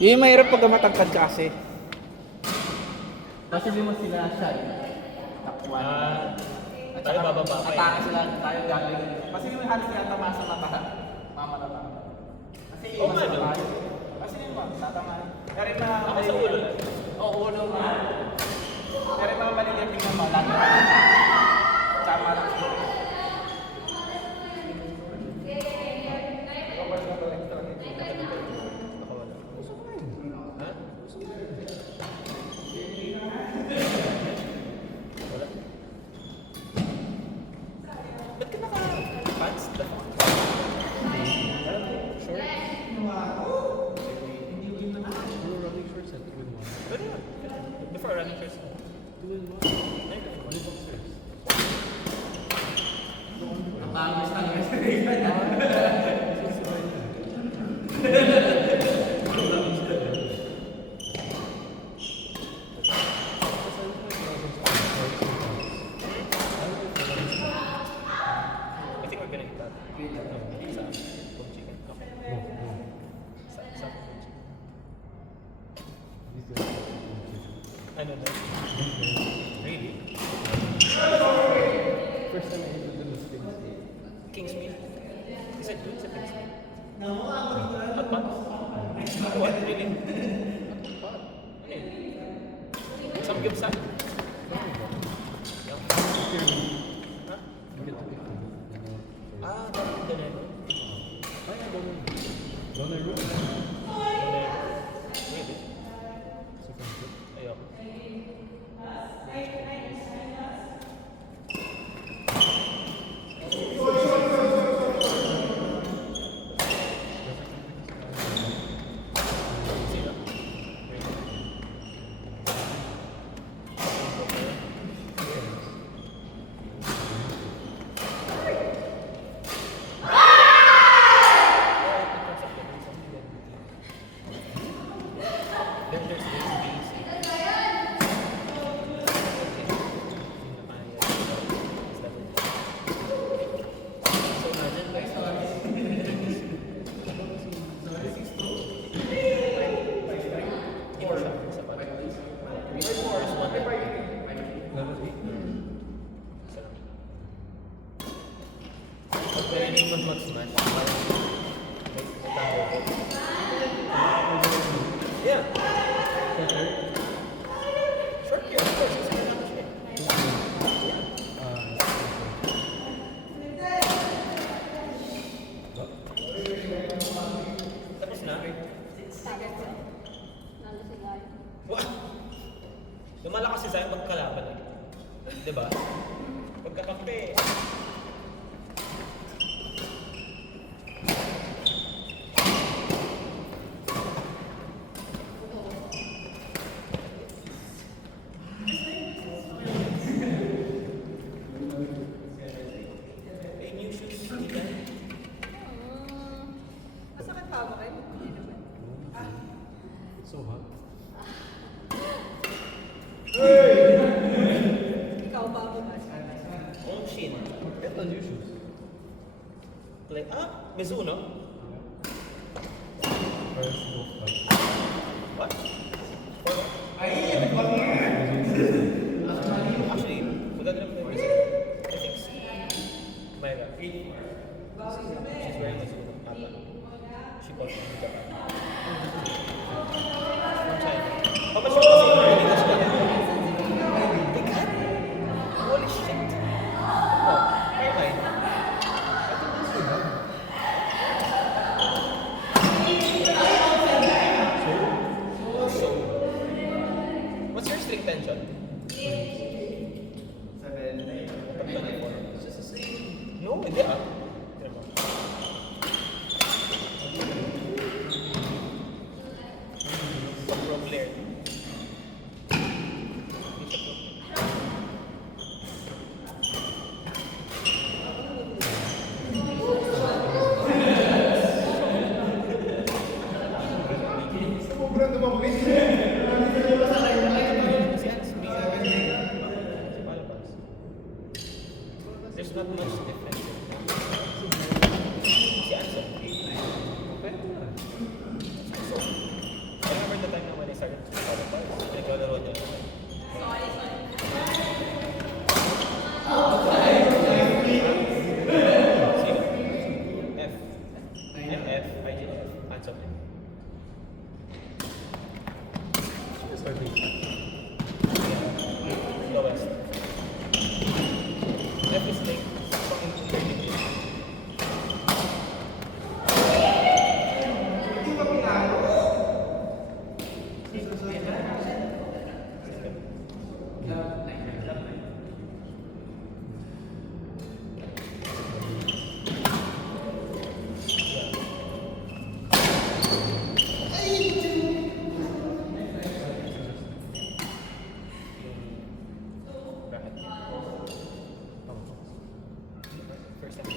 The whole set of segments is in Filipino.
Yung mahirap pag matagkad ka kasi. Kasi di mo sila siya eh. Takwan. At Tayo saka bababa pa eh. atake sila, tayo gagawin. Kasi yung halos kaya tama sa mata. Mamatata. Kasi Oo iwas nga, na no? tayo. Kasi yun ba, tatama. Kaya na... Ako sa ulo lang. Oo, ulo nga. Kaya mga maliliit tingnan mo, lagi. Sama lang. Ha? Wala. Ba't ka naka-pants? Short? Running shorts at 2-in-1. Pwede yun. Before running shorts. 2-in-1. Ay, Ano boxers? Ang bangos talaga sa Reagan. I think we're gonna eat that. Sa kung chicken. Okay. Sa ano na? Really? First time I ate the Muslims. King's meal? Is it good sa King's meal? Hot pot? What? Really? Hot pot? Ano yun? Samgyupsal? Yung- Ha? You get to pick them. Ah, parang ganun. Ay, I don't know. Donor room? Really? Second trip. Ayoko. Sino? Then there's this So imagine like sa pag first one Level 8? isa lang. Pag pwede mo mag-smash, parang may tayo. Yeah. Short yun, of course. Kasi lang siya. Tapos na. Wow. Lumalakas si Zion pagkalaban eh. Diba? Pagkakampi. Eh, new shoes. Hindi ka. Masakit pa ba kayo? Hindi naman. It's so hot. Ikaw ba ba ba? Oh, shit. Get the new shoes. Like, Mizuno? First book. What? Actually, maganda naman yung Mizuno. I think si Myra. She's wearing Mizuno. Ata. She bought it in Japan. From China. How much was it? Holy shit. Oh, kaya kayo. So, what's your string tension? 24. It's just the same. No, hindi ah. Tignan mo. From Blair. Hindi siya pro. Si Hans, may si Palpas. There's not much difference. Si Anson. Pwede na. So, starting. Lowest. Left is late. Sakto in 30 minutes. First time.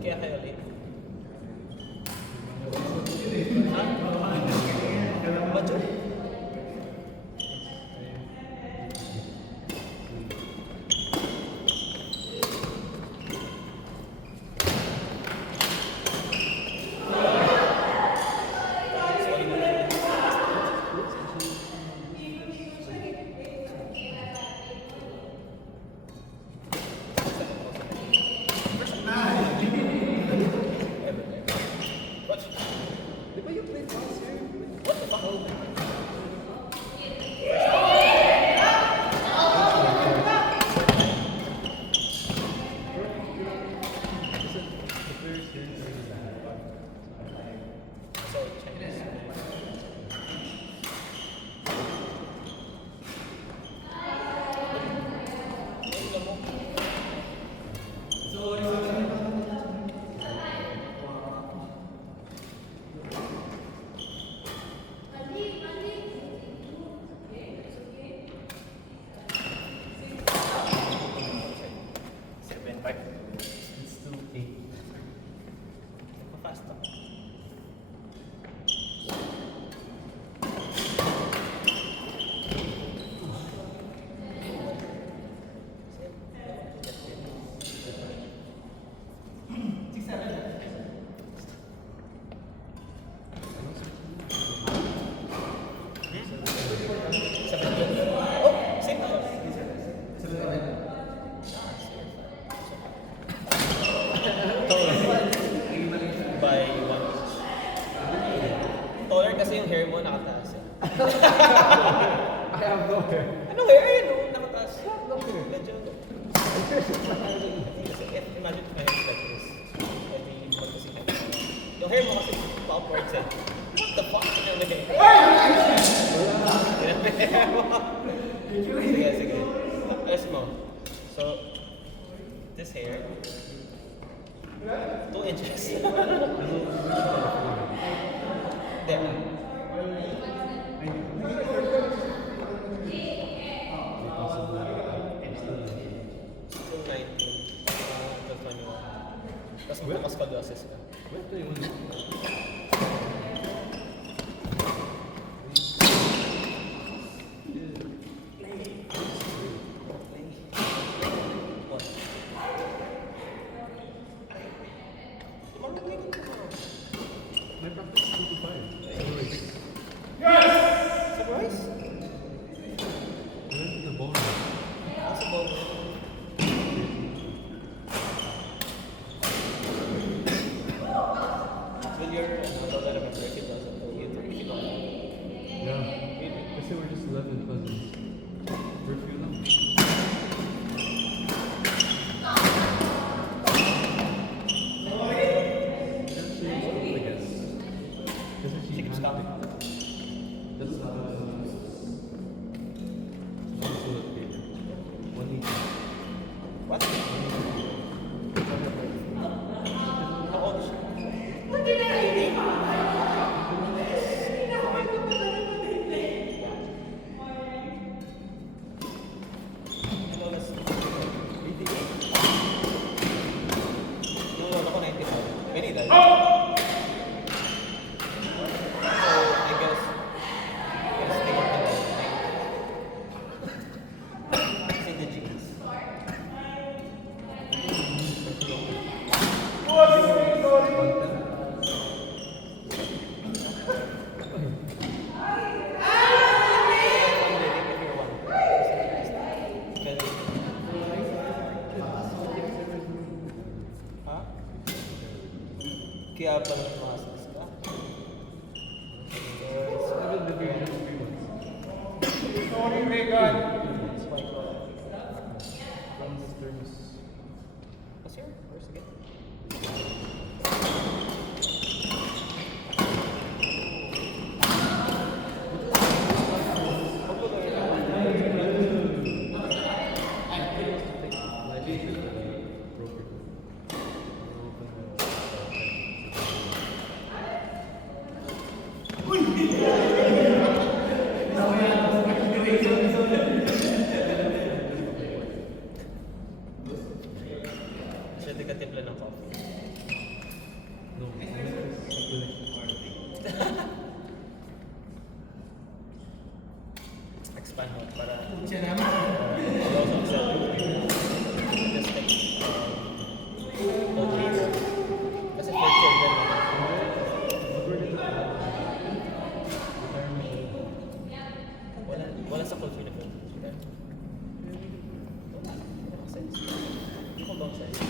Kaya kayo late. Ha? Ba't yun? Di ba you played last year? What the fuck? The players here is already bad. So, Chinese. Ano mo? Seven, five. It's still 8. Fast ako. Oh, same time. By 1 inch. Taller kasi yung hair mo nakataas eh. I have no hair. Ano hair? Ayun o, nakataas. No hair. Medyo. Kasi imagine if my hair is like this. Edi magkasi hair. Yung hair mo kasi pa-upwards eh. What the fuck? Ano yung hair? Sige, sige. Ayos mo. So, this hair, 2 inches. There. Still 19. 21. Tapos magbukas ka glasses ka. Where do you want to What? Kaya pala may muscles ka. Seven division 3 months. Sorry, Megan. From the terms. What's your first again? Siya di ka timpla ng coffee. No. Expand mo para allow some self just like outreach. Kasi for children wala sa culture na film. Sense. Hindi ko bang sense.